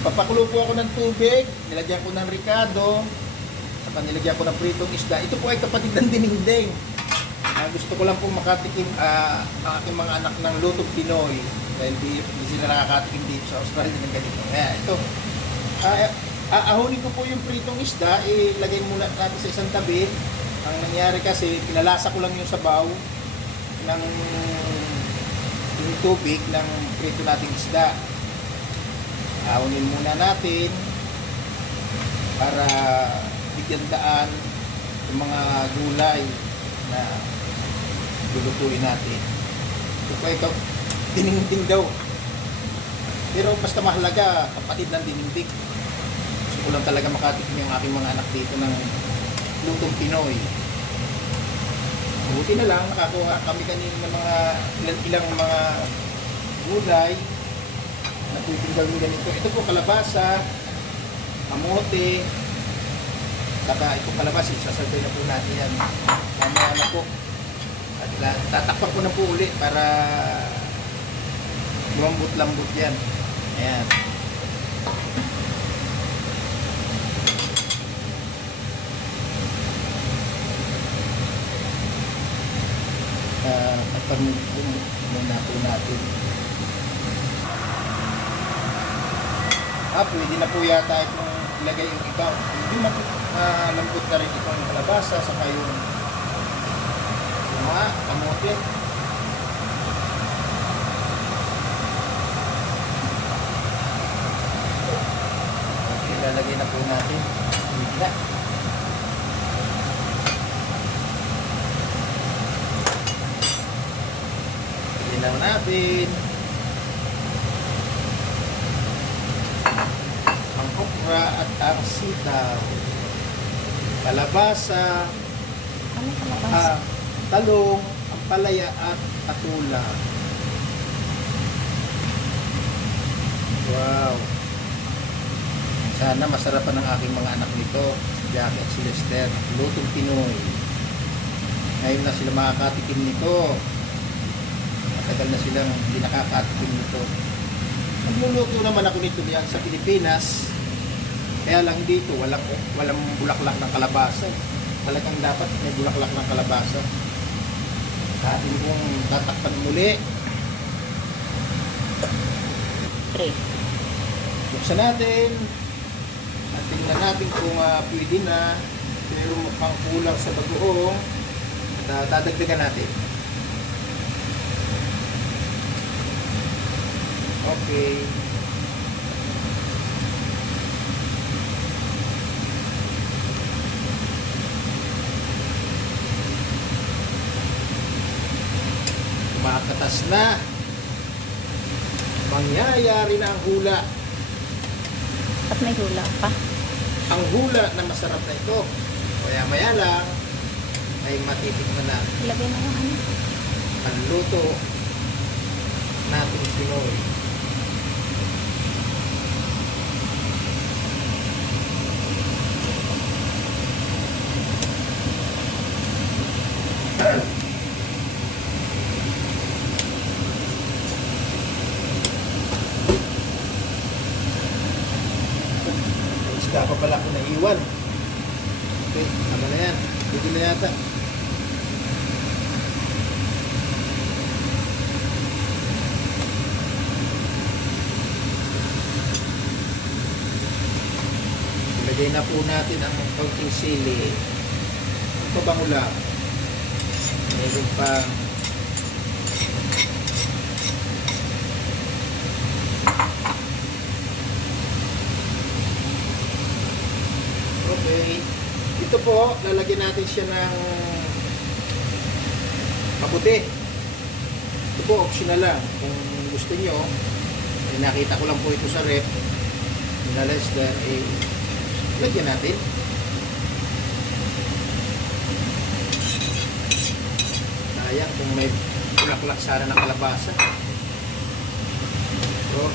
Papakulo po ako ng tubig, nilagyan ko ng ricado, saka nilagyan ko ng pritong isda. Ito po ay kapatid ng dininding. Gusto ko lang po makatikim ang aking mga anak ng lutong Pinoy dahil di sila nakakatikim dito sa Australia ng ganito. Kaya ito, ahonin ko po yung pritong isda, ilagay muna natin sa isang tabi. Ang nangyari kasi, pinalasa ko lang yung sabaw ng yung tubig ng prito nating isda. Ahonin muna natin para bigyan daan yung mga gulay na lulutuin natin. Ito dininding daw. Pero basta mahalaga, kapatid ng dininding. Gusto ko lang talaga makatikim yung aking mga anak dito ng lutong Pinoy. Buti na lang, nakakuha kami kanina ng mga ilang mga gulay na pwedeng gawin ganito. Ito po kalabasa, kamote, saka itong kalabasa, isasabay na po natin yan. Mamaya na po. At tatakpan ko na po ulit para lumambot-lambot yan. Ayan. Takpan muna po natin. Pwede na po yata itong ilagay yung iba. Hindi lambot na rin itong kalabasa saka yung mga kamote. Ilalagay na po natin. Pwede na. Ilaw natin ang okra at ang sitaw, kalabasa, talong, ang palaya at atula. Wow, sana masarapan ng aking mga anak nito, si Jackie at si Lester. Lutong Pinoy, ngayon na sila makakatikim nito. Matagal na silang hindi nakakatikim nito. Nagluluto naman ako nito diyan sa Pilipinas. Kaya lang dito, walang bulaklak ng kalabasa. Talagang dapat may bulaklak ng kalabasa. Atin kong tatakpan muli. Buksan natin. At tingnan natin kung pwede na. Pero mukhang kulang sa bagoong. At dadagdagan natin. Okay. Kumakatas na. Mangyayari na ang hula. At may hula pa. Ang hula na masarap na ito. Kaya maya lang ay matitikman na Ilagay na yung ano. ang luto nating Pinoy. Isda pa pala ko naiwan. Okay, tama na yan. Pwede na yata. Ilagay na po natin ang kaunting sili. Ang pabango lang. Meron pang okay. Ito po, lalagyan natin siya ng maputi. Ito po, optional lang. Kung gusto nyo, nakita ko lang po ito sa rep. Na Lester, lagyan natin. Sayang kung may bulaklak sana ng kalabasa. So,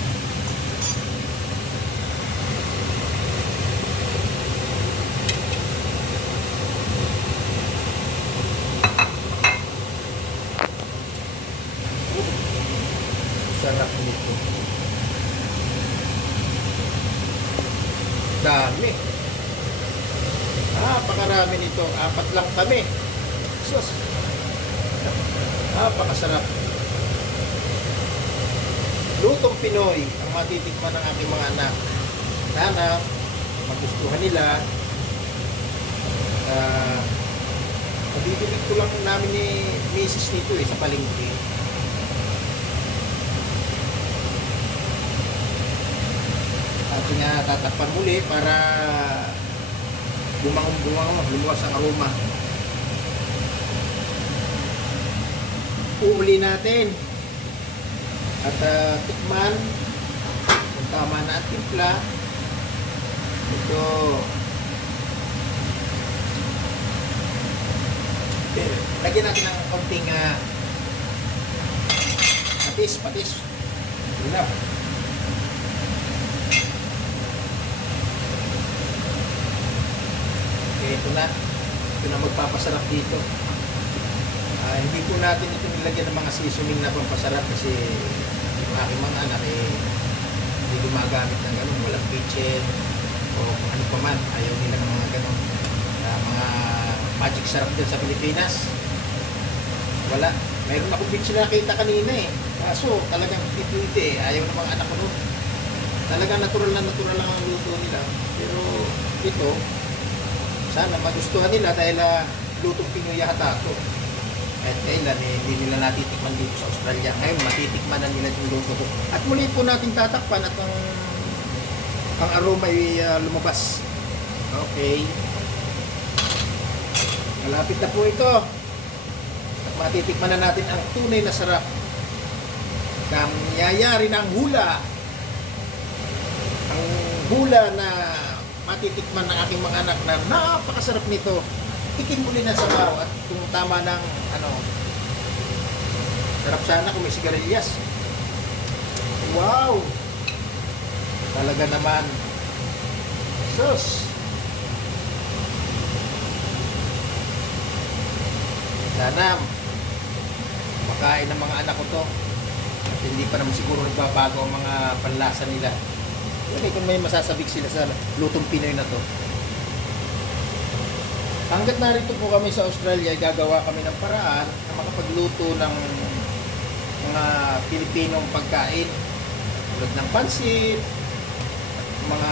sarap nito. Dami. Napakarami nito. 4 lang kami. Sus. Napakasarap. Lutong Pinoy ang matitikman ng aking mga anak. Sana magustuhan nila. Mabibili ko lang namin ni Mrs. nito sa palengke. Ating tatakpan muli para bumangong-bumangong, lumuwas ang aroma. Uuli natin at tikman kung tama na ang timpla. Ito lagyan natin ng konting patis. Wala. Okay, ito na magpapasarap dito. Hindi po natin ito nilagyan ng mga seasoning na pampasarap kasi yung aking mga anak hindi gumagamit ng ganun, walang kitchen o kung ano pa man, ayaw nila ng mga ganun, mga magic sarap dyan sa Pilipinas. Wala. Mayroon akong bitch na nakita kanina kaso talagang pipili ayaw ng mga anak ko nun. Talagang natural lang ang luto nila, pero ito sana magustuhan nila dahil lutong Pinoy yata ito. At kailan hindi nila natitikman dito sa Australia. Ngayon matitikman na nila yung luto ko. At muli po natin tatakpan at ang aroma ay lumabas. Okay. Malapit na po ito. At matitikman na natin ang tunay na sarap. Kamyayari ng hula. Ang hula na matitikman ng aking mga anak na napakasarap nito. Tikin muli na sabaw at kung tama ng sarap sana kung may sigarilyas. Wow! Talaga naman. Sus! Sana makain ng mga anak ko to at hindi pa naman siguro nagbabago ang mga panlasa nila. Okay, kung may masasabik sila sa lutong Pinoy na to. Hanggat narito po kami sa Australia, gagawa kami ng paraan na makapagluto ng mga Pilipinong pagkain tulad ng pansit, mga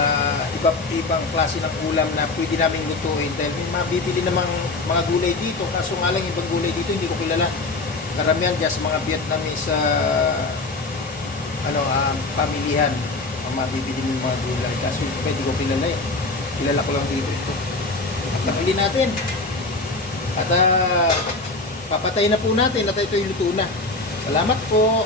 ibang klase ng ulam na pwede namin lutuin dahil may mabibili namang mga gulay dito, kaso nga lang ibang gulay dito hindi ko kilala. Karamihan dyan sa mga Vietnamese pamilihan ang mabibili ng mga gulay, kaso hindi ko kilala kilala ko lang dito ito. At nakili natin at papatay na po natin at ito yung luto na. Salamat po.